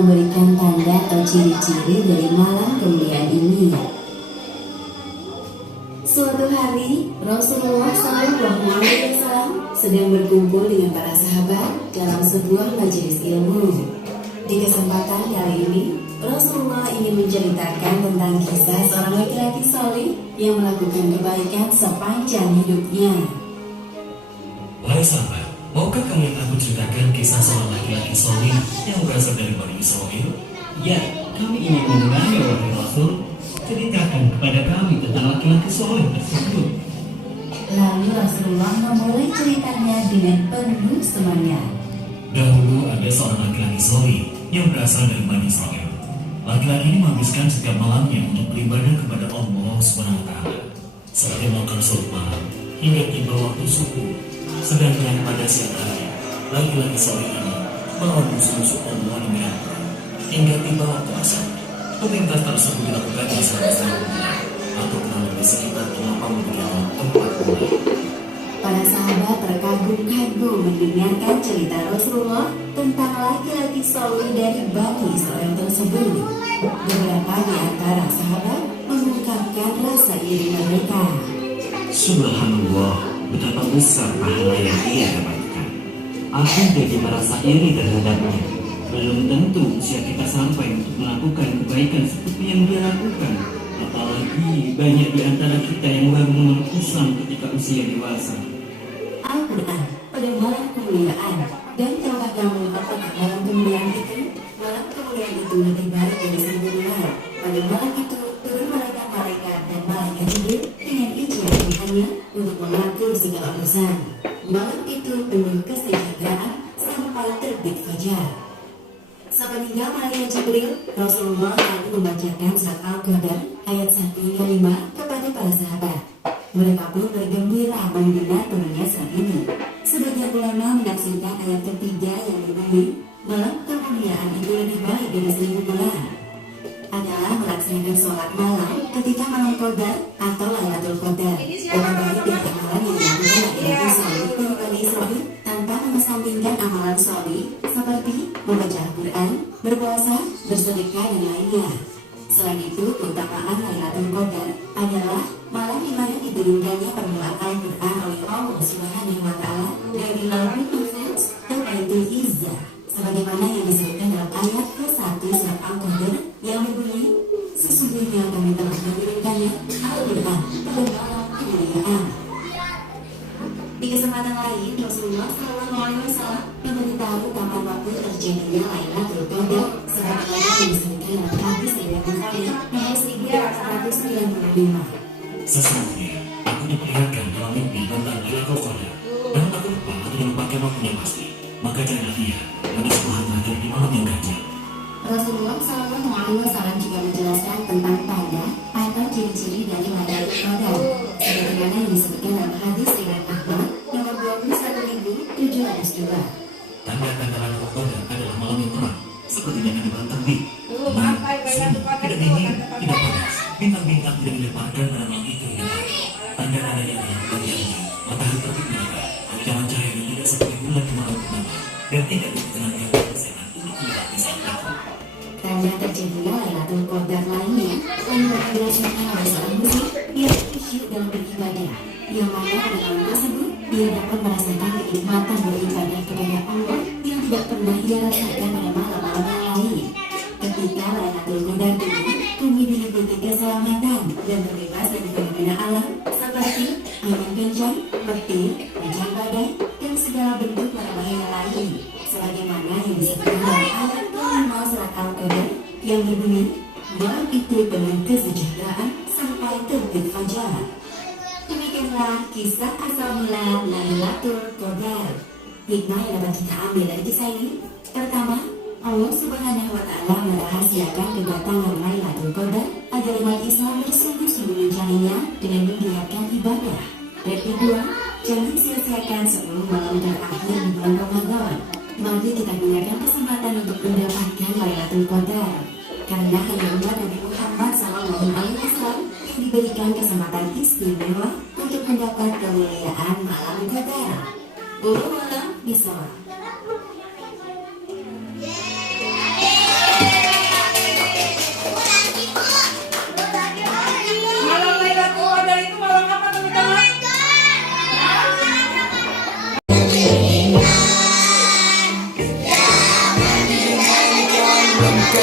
memberikan tanda atau ciri-ciri dari malam kemuliaan ini. Suatu hari, Rasulullah SAW sedang berkumpul dengan para sahabat dalam sebuah majelis ilmu. Di kesempatan kali ini, Rasulullah ingin menceritakan tentang kisah seorang laki-laki saleh yang melakukan kebaikan sepanjang hidupnya. Wahai sahabat, maukah kamu yang aku ceritakan kisah seorang laki-laki saleh yang berasal dari Bani Israel? Ya, kami ingin mendengarnya wahai Rasul. Ceritakan kepada kami tentang laki-laki soleh tersebut. Lalu Rasulullah memulai ceritanya dengan penuh semangat. Dahulu ada seorang laki-laki saleh yang berasal dari Bani Israel. Laki-laki ini menghabiskan setiap malamnya untuk beribadah kepada Allah SWT. Selain makan sholat malam hingga tiba waktu subuh. Sedangkan pada siang hari, laki-laki saleh ini melawan musuh-musuh Allah dengan perang hingga tiba waktu asar. Perintah tersebut dilakukan di sana atau kurang lebih sekitar 80 km tempat mulai. Para sahabat terkagum-kagum mendengarkan cerita Rasulullah tentang laki-laki saleh dari Bani Israel tersebut. Beberapa di antara sahabat mengungkapkan rasa iri mereka. Subhanallah, betapa besar pahala yang ia dapatkan. Aku jadi merasa iri terhadapnya. Belum tentu usia kita sampai untuk melakukan kebaikan seperti yang dia lakukan. Apalagi banyak di antara kita yang baru memeluk Islam ketika usia dewasa. Al-Quran pada malam kemuliaan. Dan tahukah kamu apakah malam kemuliaan itu? Malam kemuliaan itu lebih baik dari 1000 bulan. Pada malam itu turun malaikat-malaikat dan malaikat Jibril dengan izin Tuhannya untuk mengatur segala urusan. Malam itu penuh kesejahteraan sampai terbit fajar. Sepeninggal malaikat Jibril, Rasulullah lalu membacakan surat Al-Qadar ayat 1 hingga 5 kepada para sahabat. Mereka pun bergembira mendengar turunnya surat ini. Sebagian ulama menafsirkan ayat ketiga yang berbunyi, malam kemuliaan itu lebih baik dari 1000 bulan, adalah melaksanakan sholat malam ketika malam Qadar atau Lailatul Qadar. Lebih baik dari amalan yang dilakukan laki-laki saleh dari Bani Israel tanpa mengesampingkan amalan saleh seperti membaca Al-Quran, berpuasa, bersedekah, dan lainnya. Selain itu, keutamaan Lailatul Qadar adalah malam di mana diturunkannya permulaan Al-Quran oleh Allah Subhanahu wa Ta'ala dari Lauhul Mahfuz ke Baitul Izzah, sebagaimana yang disebutkan dalam ayat ke-1 surat Al-Qadar yang berbunyi, sesungguhnya kami telah menurunkannya Al-Quran pada malam kemuliaan. Di kesempatan lain, Rasulullah SAW memberitahu kapan waktu terjadinya Lailatul Qadar, sebagaimana yang disebutkan dalam hadis riwayat Bukhari nomor 1495. Sesungguhnya, aku diperlihatkan dalam mimpi tentang Lailatul Qadar, dan aku lupa atau dilupakan waktunya pasti. Maka jangan dia pada sebuah hadir di malam yang ganjil. Rasulullah SAW juga menjelaskan tentang tanda atau ciri-ciri dari Lailatul Qadar, sebagaimana yang disebutkan dalam hadis riwayat Ahmad nomor 21.702. Tanda-tanda Lailatul Qadar adalah malam yang terang, seperti jangan di bulan terbit. Tenang, sini, tidak dingin, tidak panas. Bintang-bintang tidak dilemparkan pada malam itu. Tanda-tandanya adalah bagiannya matahari terbit mereka, pancaran cahayanya tidak seperti bulan di malam pertama, dan tidak ditenangkan persenan untuk tidak bisa takut. Tanda terjadinya Lailatul Qadar lainnya yang dirasakan oleh seorang muslim yang khusyuk dalam beribadah, yang mana pada malam tersebut dia dapat merasakan kenikmatan beribadah kepada Allah yang tidak pernah ia rasakan pada malam-malam yang lain. Ketika Lailatul Qadar ini kami diliputi keselamatan dan terbebas dari fenomena alam seperti angin kencang, petir, hujan badai, dan segala bentuk berbahaya lain, sebagaimana yang disebutkan dalam ayat ke-5 surat Al-Qadar yang berbunyi, malam itu penuh kesejahteraan sampai terbit fajar. Demikianlah kisah asal mula Lailatul Qadar. Hikmah yang dapat kita ambil dari kisah ini, pertama, Allah Subhanahu wa Ta'ala merahasiakan kedatangan Lailatul Qadar agar umat Islam bersungguh-sungguh mencarinya dengan menggiatkan ibadah. Dan kedua, jangan sia-siakan 10 malam terakhir di bulan Ramadan. Mari kita gunakan kesempatan untuk mendapatkan Lailatul Qadar, karena hanya umat Nabi Muhammad SAW yang diberikan kesempatan istimewa untuk mendapat kemuliaan malam Qadar. Wallahu a'lam bishawab.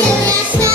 merasa